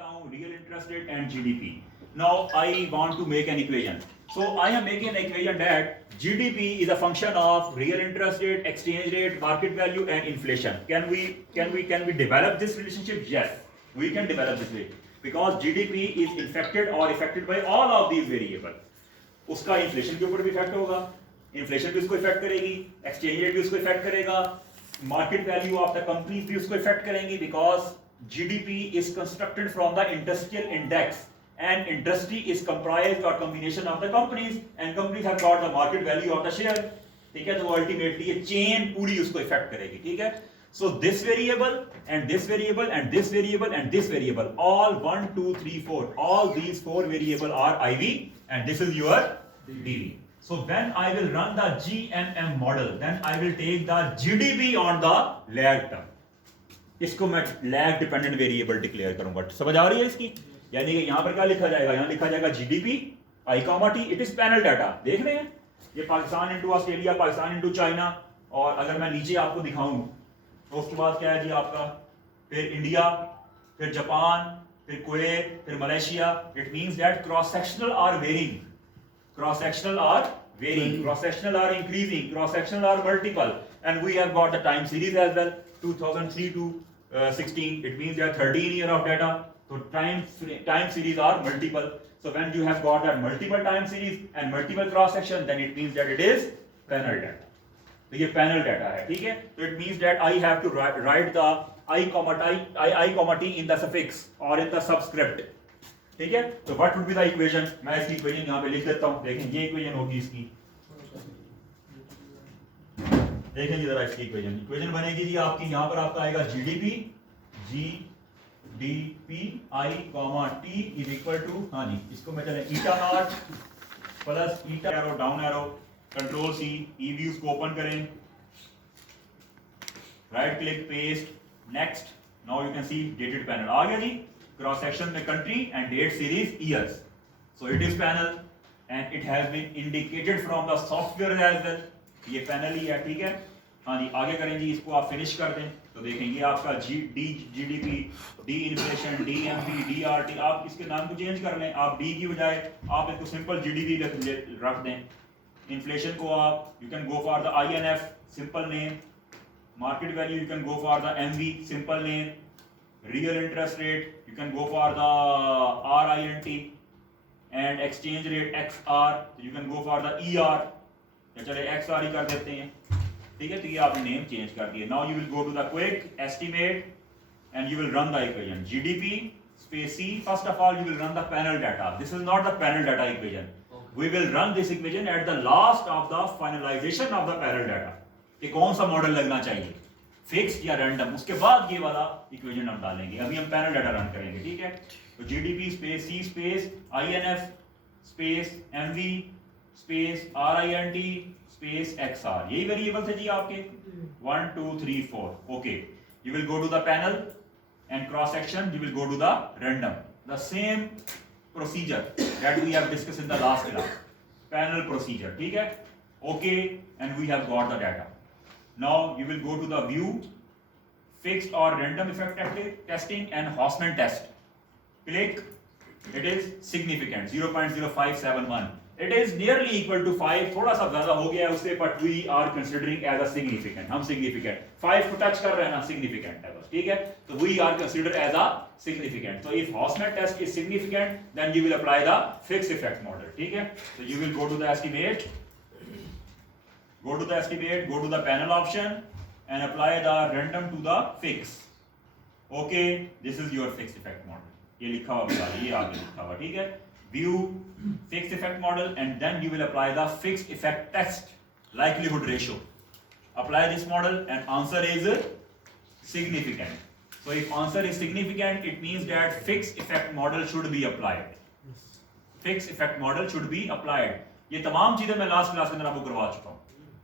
सकता हूँ real interest rate and GDP. Now I want to make an equation. So I am making an equation that GDP is a function of real interest rate, exchange rate, market value, and inflation. Can we develop this relationship? Yes, we can develop this way because GDP is infected or affected by all of these variables. उसका inflation के ऊपर भी effect होगा, inflation भी उसको effect करेगी, exchange rate भी उसको इफेक्ट करेगा, market value of the companies भी उसको इफेक्ट करेंगी because GDP is constructed from the industrial index and industry is comprised or combination of the companies and companies have got the market value of the share. ठीक है, तो ultimately ये chain पूरी उसको effect करेगी. ठीक है, so this variable and this variable and this variable and this variable all 1 2 3 4 all these four variable are IV and this is your DV. So when I will run the GMM model then I will take the GDP on the lag term. इसको मैं lag dependent variable declare करूंगा. समझ आ रही है इसकी? यानी कि यहां पर क्या लिखा जाएगा, यहां लिखा जाएगा GDP I comma T. It is panel data. देख रहे हैं ये Pakistan into Australia, Pakistan into China. और अगर मैं नीचे आपको दिखाऊं तो उसके बाद क्या है जी आपका, फिर इंडिया, फिर जापान, फिर कुवैत, फिर Malaysia. It means that cross sectional are varying, cross sectional are varying, cross sectional are increasing, cross sectional are multiple. And we have got the time series as well 2003 to 16. It means there are 13 year of data. So time series are multiple. So when you have got that multiple time series and multiple cross section, then it means that it is panel data. तो ये panel data है. ठीक है, so it means that I have to write the I comma t in the suffix or in the subscript. ठीक है, तो what would be the equation? मैं इसकी equation यहाँ पे लिख देता हूँ. देखें ये equation होगी इसकी. देखें जी जरा इसकी equation बनेगी जी आपकी. यहाँ पर आपका आएगा GDP GDP I comma T is equal to, हाँ जी इसको मैं चले eta not plus eta arrow down arrow control C EViews को ओपन करें, right click paste next. Now you can see dated panel आ गया जी. क्रॉस सेक्शन में country and date series years. So it is panel and it has been indicated from the software as well. ये panel ही है. ठीक है, हाँ जी आगे करें जी. इसको आप फिनिश कर दें तो देखें ये आपका GDP, D inflation, DMP, DRT. आप इसके नाम को चेंज कर लें. आप डी की बजाय आप इसको सिंपल जीडीपी रख दें. इन्फ्लेशन को आप you can go for the INF simple name. Market value you can go for the MV simple name. Real interest rate you can go for the RINT and exchange rate XR you can go for the ER. चले XR ही कर देते हैं. ठीक है, तो ये आपने नेम चेंज कर दिया. Now you will go to the quick estimate and you will run the equation GDP space c. First of all you will run the panel data. This is not the panel data equation. We will run this equation at the last of the finalization of the panel data. कि कौन सा model लगना चाहिए, fixed या random. उसके बाद ये वाला इक्वेशन हम डालेंगे. अभी हम पैनल डाटा रन करेंगे. ठीक है, तो GDP space C space INF space MV space RINT space XR. यही वेरिएबल थे जी आपके 1 2 3 4. Okay, you will go to the panel and cross section you will go to the random. The same procedure that we have discussed in the last class. Panel procedure. ठीक है, okay, and we have got the data. Now you will go to the view, fixed or random effect testing and Hausman test. Click. It is significant 0.0571. It is nearly equal to 5. थोड़ा सा ज्यादा हो गया है उससे, but we are considering as a significant. हम significant 5 को touch कर रहे हैं ना, significant है बस. ठीक है, तो we are considered as a significant. So if Hausman test is significant, then you will apply the fixed effect model. ठीक है, so you will go to the estimate, go to the panel option and apply the random to the fix. Okay, this is your fixed effect model. ये लिखा हुआ, ये आगे लिखा हुआ. ठीक है, view fixed effect model and then you will apply the fixed effect test likelihood ratio. Apply this model and answer is significant. So if answer is significant, it means that fixed effect model should be applied. Fixed effect model should be applied. ये तमाम चीजें मैं last class के अंदर आपको करवा चुका हूँ.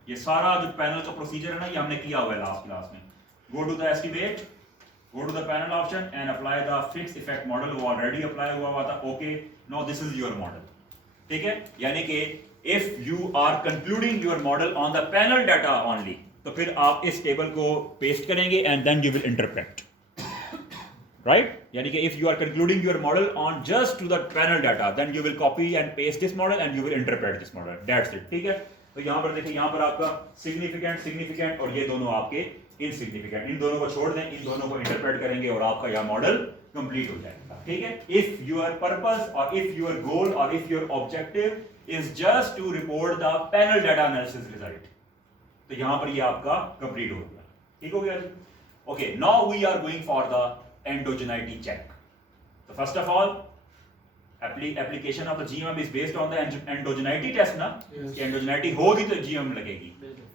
ये सारा जो पैनल का प्रोसीजर है ना, ये हमने किया हुआ है लास्ट क्लास में. Go to the estimate, go to the panel option and apply the fixed effect model. वो already apply हुआ था. Okay, now this is your model. ठीक है, यानी कि if you are concluding your model on the panel data only, तो फिर आप इस टेबल को पेस्ट करेंगे and then you will interpret. right? यानी कि if you are concluding your model on just to the panel data, then you will copy and paste this model and you will interpret this model. That's it. ठीक है? तो यहाँ पर देखिए, यहाँ पर आपका significant और ये दोनों आपके insignificant, इन दोनों को छोड़ दें, इन दोनों को इंटरप्रेट करेंगे और आपका यह मॉडल कंप्लीट हो जाएगा. ठीक है? If your purpose or if your goal or if your objective is just to report the panel data analysis result, तो यहाँ पर ये आपका कंप्लीट हो गया. ठीक हो गया जी? Okay, now we are going for the endogeneity check. So first of all, application of the GMM is based on the endogeneity test ना. कि endogeneity होगी तो GMM लगेगी.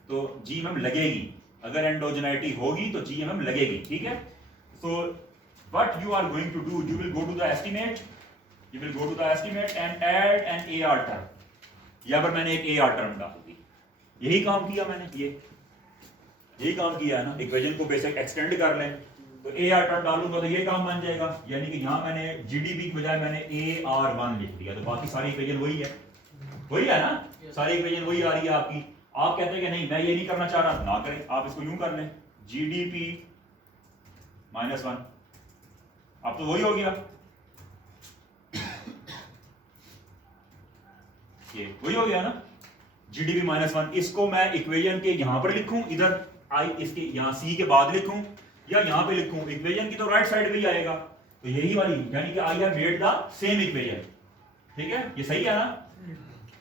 तो GMM लगेगी. अगर endogeneity होगी तो GMM लगेगी. ठीक है? So what you are going to do, you will go to the estimate. You will go to the estimate and add an AR term. यहाँ पर मैंने एक AR term डाल दी. यही काम किया मैंने. यही काम किया है ना. इक्वेशन को बेसिक एक्सटेंड कर लें तो AR टर्म डालूंगा तो ये काम बन जाएगा. यानी कि यहाँ मैंने GDP के बजाय मैंने AR1 लिख दिया. तो बाकी सारी इक्वेशन वही है ना. सारी इक्वेशन वही आ रही है आपकी. आप कहते हैं कि नहीं मैं ये नहीं करना चाह रहा, ना करें. आप इसको यूं कर लें GDP -1. अब तो वही हो गया. ये वही हो गया ना. GDP -1. इसको मैं इक्वेशन के यहां पर लिखूं, इधर आई इसके यहां C के बाद लिखूं या यहां पे लिखूं. इक्वेशन की तो राइट साइड पे ही आएगा. तो यही वाली, यानी कि I have made the same equation. ठीक है? ये सही है ना.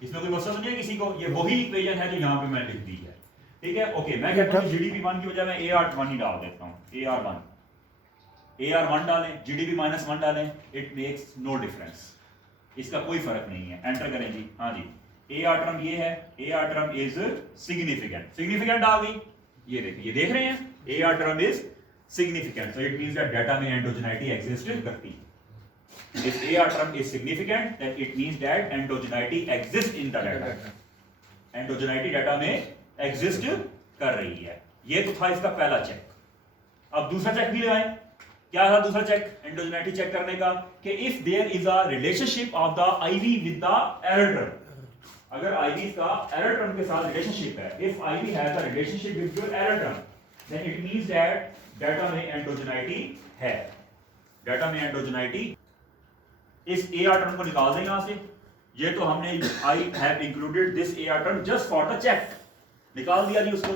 इसमें कोई मसला नहीं है किसी को. ये वही इक्वेशन है जो यहां पे मैंने लिख दी है. ठीक है? ओके, मैं कहता हूं GDP 1 की बजाय मैं AR1 ही डाल देता हूं. AR1 डालें, GDP -1 डालें, इट मेक्स नो डिफरेंस. इसका कोई फर्क नहीं है. एंटर करें जी. हाँ जी, AR टर्म ये है. AR टर्म इज सिग्निफिकेंट आ गई. ये देखिए, ये देख रहे हैं, AR term is significant, so it means that data में endogeneity exist करती है. If AR term is significant, then it means that endogeneity exists in the data. Endogeneity data में exist कर रही है. ये तो था इसका पहला चेक. अब दूसरा चेक भी लगाएं. क्या था दूसरा चेक endogeneity चेक करने का? कि if there is a relationship of the IV with the error term. अगर IV का error term के साथ रिलेशनशिप है, if IV has a relationship with your error term, then it means that data में endogeneity है. Data में endogeneity. इस AR term को निकाल दें यहाँ से. ये तो हमने I have included this AR term just for the check. निकाल दिया जी उसको.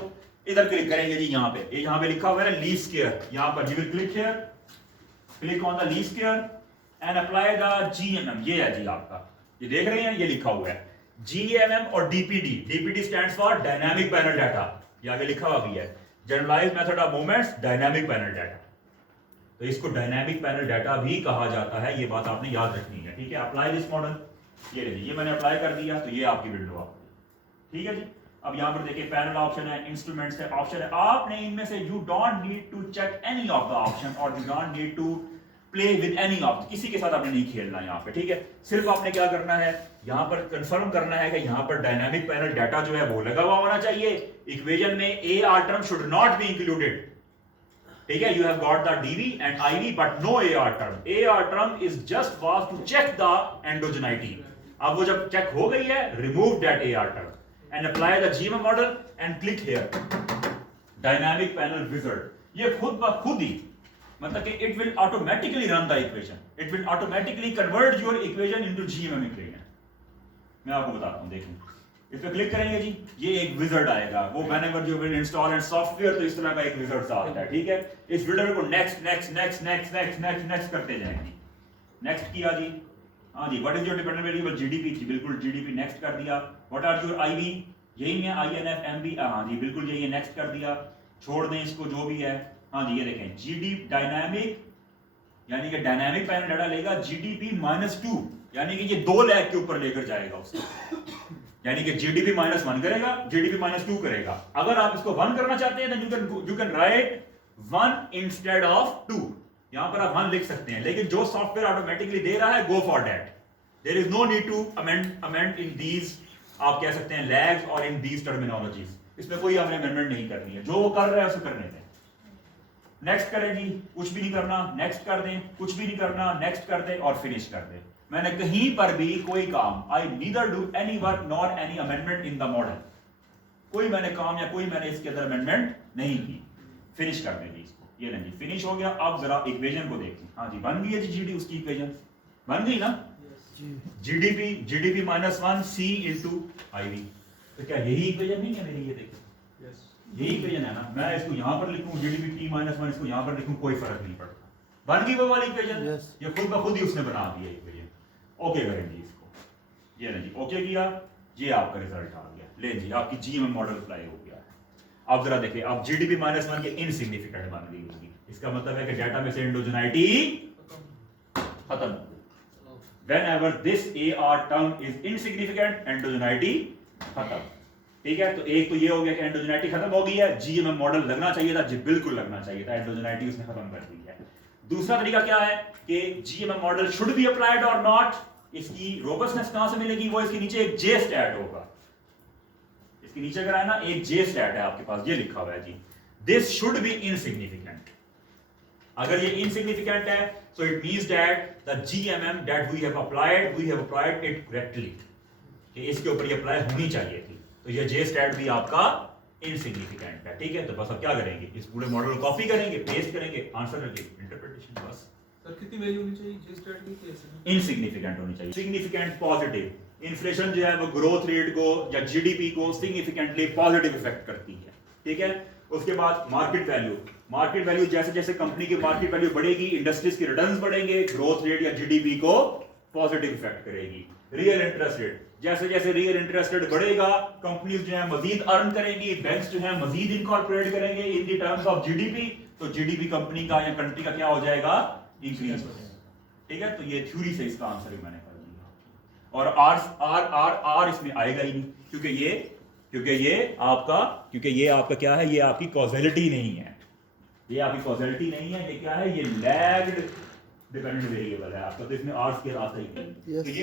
इधर क्लिक करेंगे जी यहाँ पे. ये यहाँ पे लिखा हुआ है least square. यहाँ पर you will click here, click on the least square and apply the GMM. ये है जी आपका. ये देख रहे हैं, ये लिखा हुआ है. GMM और DPD stands for Dynamic Panel Data. ये आगे लिखा हुआ भी है, Generalized Method of Movements Dynamic Panel Data. तो इसको Dynamic Panel Data भी कहा जाता है. ये बात आपने याद रखनी है. ठीक है? Apply this model. ये मैंने अप्लाई कर दिया तो ये आपकी विंडो आ गई. ठीक है जी. अब यहाँ पर देखिए पैनल ऑप्शन है, इंस्ट्रूमेंट्स है, ऑप्शन है. आपने इनमें से you don't need to check any of the option और you don't need to play with any of. किसी के साथ आपने नहीं खेलना यहाँ पे. ठीक है? सिर्फ आपने क्या करना है, यहाँ पर कंफर्म करना है कि यहाँ पर डायनामिक पैनल डाटा जो है वो लगा हुआ होना चाहिए. इक्वेशन में AR term should not be included. ठीक है? You have got the DV and IV but no AR term. AR term is just was to check the endogeneity. अब वो जब चेक हो गई है, remove that AR term and apply the GMM model and click here dynamic panel wizard. ये खुद ब खुद ही मतलब कि it will automatically run the equation. It will automatically convert your equation into GMM equation. मैं आपको बताता हूँ. देखो, इस पे क्लिक करेंगे जी, ये एक विजार्ड आएगा. वो whenever you will install and software, तो इस तरह का एक विजार्ड सा आता है. ठीक है? इस विजार्ड को नेक्स्ट करते जाएंगे. नेक्स्ट किया जी. हाँ जी, what is your dependent variable? GDP जी, बिल्कुल GDP नेक्स्ट कर दिया. What are your IV? यही है INF MB. हाँ जी, बिल्कुल यही है, नेक्स्ट कर दिया. छोड़ दें इसको जो भी है. हाँ जी, ये देखें GDP डायनामिक, यानी कि डायनामिक पैनल डाटा लेगा GDP -2, यानी कि ये 2 लाख के ऊपर लेकर जाएगा उसको. यानी कि GDP -1 करेगा, GDP -2 करेगा. अगर आप इसको 1 करना चाहते हैं तो you can write 1 instead of 2. यहां पर आप 1 लिख सकते हैं, लेकिन जो सॉफ्टवेयर ऑटोमेटिकली दे रहा है, go for that. There is no need to amend in these, आप कह सकते हैं lags और in these terminologies. इसमें कोई हमने अमेंडमेंट नहीं करनी है. जो वो कर रहा है उसे करने दें. नेक्स्ट करें जी, कुछ भी नहीं करना. नेक्स्ट कर दें, कुछ भी नहीं करना. नेक्स्ट कर दें और फिनिश कर दें. मैंने कहीं पर भी कोई काम, I neither do any work nor any amendment in the model. कोई मैंने काम या कोई मैंने इसके अंदर अमेंडमेंट नहीं की. फिनिश कर दें जी इसको. ये नहीं फिनिश हो गया। अब जरा इक्वेशन को देखते हैं। हाँ जी बन गई है जी जीडी उसकी इक्वेशन बन गई ना। जीडीपी -1 सी इंटू आईवी। तो क्या यही इक्वेशन नहीं है मेरी? ये देखो यही इक्वेशन है ना। मैं इसको यहाँ पर लिखूं जीडीपी T-1 इसको यहाँ पर लिखूं कोई फर्क नहीं पड़ता। बन गई वो वाली इक्वेशन। ये खुद ब खुद ही उसने बना दिया इक्वेशन। ओके करेंगे इसको। ये नहीं जी ओके किया, ये आपका रिजल्ट आ गया। ले जी आपकी जीएमएम मॉडल अप्लाई हो गया। अब जरा देखिए अब जीडीपी -1 के इनसिग्निफिकेंट बन गई होगी। इसका मतलब है कि डाटा में से एंडोजेनाइटी खत्म हो गई। Whenever this AR term is insignificant, endogeneity खत्म। ठीक है, तो एक तो ये हो गया कि एंडोजेनाइटी खत्म हो गई है। जीएमएम मॉडल लगना चाहिए था जी, बिल्कुल लगना चाहिए था। एंडोजेनाइटी उसने खत्म कर दी है। दूसरा तरीका क्या है कि GMM model should be applied और नॉट। इसकी रोबस्टनेस कहां से मिलेगी? वो इसके नीचे एक जे स्टैट होगा। इसके नीचे अगर है ना एक जे स्टैट है आपके पास, ये लिखा हुआ है जी, दिस शुड बी इनसिग्निफिकेंट। अगर ये इनसिग्निफिकेंट है so it means that the GMM that we have applied it correctly, कि इसके ऊपर ये अप्लाई होनी चाहिए थी। तो ये जे स्टैट भी आपका इनसिग्निफिकेंट है। ठीक है, तो बस अब क्या करेंगे, इस पूरे मॉडल को कॉपी करेंगे, पेस्ट करेंगे, आंसर करके इंटरप्रिटेशन। बस सर कितनी वैल्यू होनी चाहिए जे स्टैट की? इनसिग्निफिकेंट होनी चाहिए। Significant positive. इन्फ्लेशन जो है वो ग्रोथ रेट को या जीडीपी को सिग्निफिकेंटली पॉजिटिव इफेक्ट करती है। ठीक है, उसके बाद मार्केट वैल्यू जैसे जैसे कंपनी की मार्केट वैल्यू बढ़ेगी, इंडस्ट्रीज के रिटर्न्स बढ़ेंगे, ग्रोथ रेट या जीडीपी को पॉजिटिव इफेक्ट करेगी। रियल इंटरेस्ट रेट, जैसे जैसे रियल इंटरेस्ट रेट बढ़ेगा, कंपनीज जो है मजीद अर्न करेंगी, बैंक्स जो है मजीद इनकॉर्पोरेट करेंगे in the terms of GDP, तो जीडीपी कंपनी का या कंट्री का क्या हो जाएगा? इंक्रीज हो जाएगा। ठीक है, तो ये थ्योरी से इसका आंसर भी मैंने कर दिया। और आर इसमें आएगा ही नहीं, क्योंकि ये आपका क्या है? ये आपकी कॉजेलिटी नहीं है। ये आपकी कॉजेलिटी नहीं है। ये क्या है? ये लैग्ड डिपेंडेंट वेरिएबल है आपका, तो इसमें आर स्क्वायर आता ही नहीं। तो ये